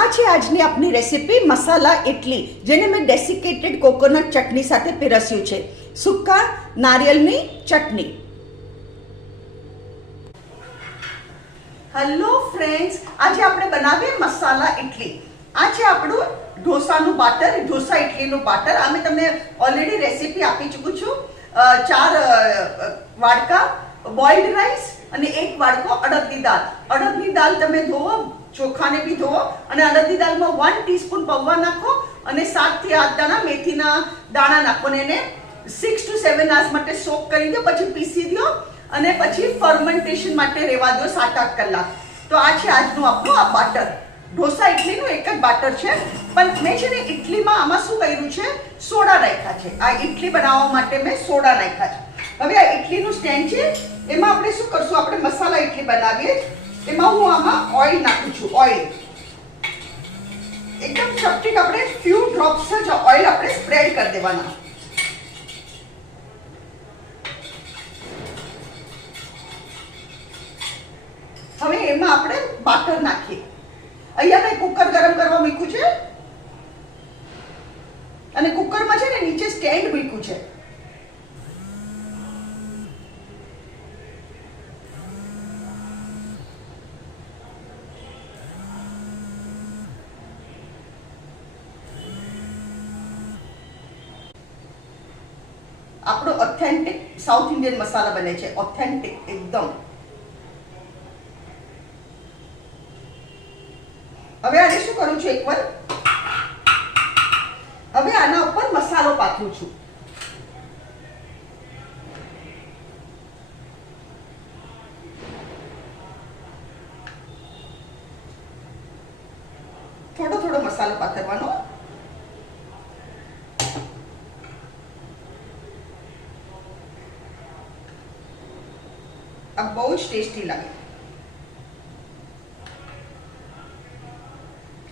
આ છે આજની આપની રેસીપી મસાલા ઇડલી, જેને મેં ડેસિકેટેડ કોકોનટ ચટણી સાથે પીરસ્યું છે. સૂકા નારિયેળની ચટણી. હેલો ફ્રેન્ડ્સ, આજે આપણે બનાવીએ મસાલા ઇડલી. આ છે આપણું ઢોસાનું બાટર, ઢોસા ઇડલીનું બાટર. આ મેં તમને ઓલરેડી રેસીપી આપી ચૂકું છું. 4 વાડકા બોઇલ્ડ રાઈસ અને 1 વાડકો અડદની દાળ. અડદની દાળ તમે ધોવો, ચોખાને બી ધોવો, અને અડદની દાળમાં 1 ટીસ્પૂન પૌવા નાખો અને 7 થી 8 દાણા મેથીના દાણા નાખો અને એને 6 to 7 hours માટે સોક કરી દો. પછી પીસી દો અને પછી ફર્મેન્ટેશન માટે રહેવા દો 7-8 કલાક. તો આ છે આજનું આપણું આ બાટર. ઢોસા ઇડલીનું એક જ બાટર છે, પણ મેં છે ને ઇડલીમાં આમાં શું કર્યું છે, સોડા નાખ્યા છે. આ ઇડલી બનાવવા માટે મેં સોડા નાખ્યા છે. હવે આ ઇડલીનું સ્ટેન્ડ છે, એમાં આપણે શું કરશું, આપણે મસાલા ઇડલી બનાવીએ. એમાં હું આમાં ઓઇલ નાખું છું. ઓઇલ એકદમ ચપટીક, આપણે ફ્યુ ડ્રોપ્સ જ ઓઇલ આપણે સ્પ્રેડ કરી દેવાના. હવે એમાં આપણે બાટર નાખીએ. અહીંયા મેં કુકર ગરમ કરવા મૂક્યું છે અને કુકરમાં છે ને નીચે સ્ટેન્ડ મૂક્યું છે. આપણો ઓથેન્ટિક સાઉથ ઇન્ડિયન મસાલા બને છે, ઓથેન્ટિક એકદમ. હવે આને શું કરું છું, એકવાર હવે આના ઉપર મસાલો પાથરું છું. થોડો થોડો મસાલો પાથરવાનો. આ બહુ જ ટેસ્ટી લાગે.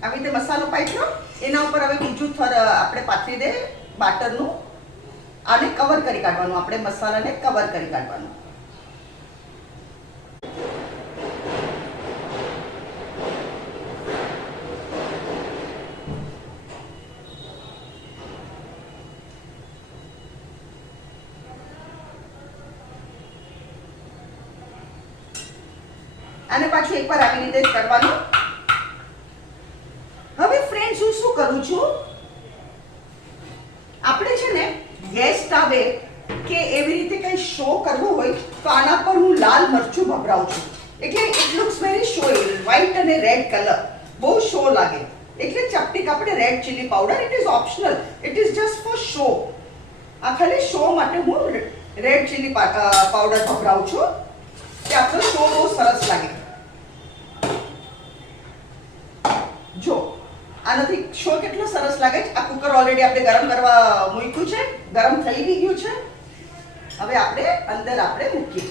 આવી રીતે મસાલો પાથર્યો, એના ઉપર હવે બીજું થર આપણે પાથરી દે બાટરનું. આને કવર કરી કાઢવાનું, આપણે મસાલાને કવર કરી કાઢવાનું. આને પાછું એકવાર આવી રીતે કરવાનું. હવે ફ્રેન્ડ્સ, હું શું કરું છું, આપણે છે ને ગેસ્ટ આવે કે એવી રીતે કઈ શો કરવો હોય તો આના પર હું લાલ મરચું ભભરાવું છું. એટલે it looks very show. White અને રેડ કલર બહુ શો લાગે. એટલે ચપટીક આપણે red chilli powder, it is optional, it is just four show. આ ખાલી શો માટે હું રેડ ચીલી પાવડર ભભરાવું છું કે આપણો શો બહુ સરસ લાગે. જો આનાથી શો કેટલો સરસ લાગે છે. આ કુકર ઓલરેડી આપણે ગરમ કરવા મૂક્યું છે, ગરમ થઈ ગયું છે. હવે આપણે અંદર આપણે મૂકીએ.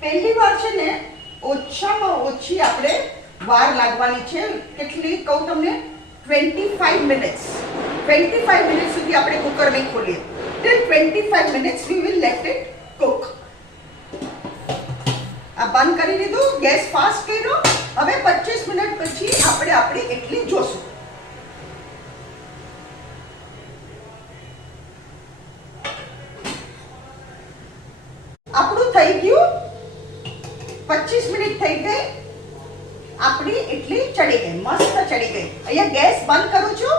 પહેલી વાર છે ને ઓછામાં ઓછી આપણે વાર લાગવાની છે. કેટલી કહું તમને, 25 મિનિટ્સ. 25 મિનિટ સુધી આપણે કુકર નહીં ખોલીએ. Till 25 minutes we will let it Cook. આ બંધ કરી દીધું, ગેસ ફાસ્ટ કર્યો. હવે 25 મિનિટ પછી આપણે આપણી ઇડલી જોશું. આપણું થઈ ગયું, 25 મિનિટ થઈ ગઈ. આપણી ઇડલી ચડી ગઈ, મસ્ત ચડી ગઈ. અહીંયા ગેસ બંધ કરું છું.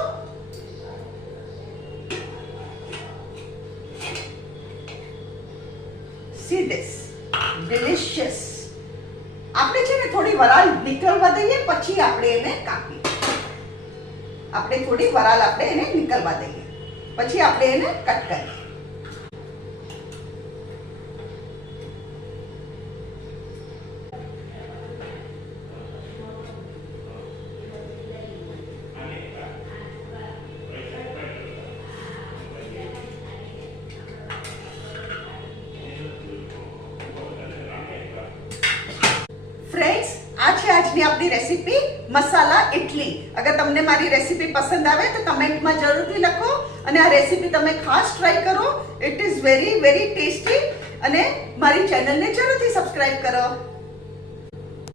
See this delicious. આપણે છે ને થોડી વરાળ નીકળવા દઈએ, પછી આપણે એને કાપીએ. આપણે થોડી વરાળ આપણે એને નીકળવા દઈએ, પછી આપણે એને કટ કરીએ. ફ્રેન્ડ્સ, આ આપણી રેસીપી મસાલા ઇડલી. અગર તમને મારી રેસીપી પસંદ આવે તો કમેન્ટમાં જરૂરથી લખો અને આ રેસીપી તમે ખાસ ટ્રાય કરો. It is very very tasty અને મારી ચેનલને જરૂરથી સબસ્ક્રાઇબ કરો.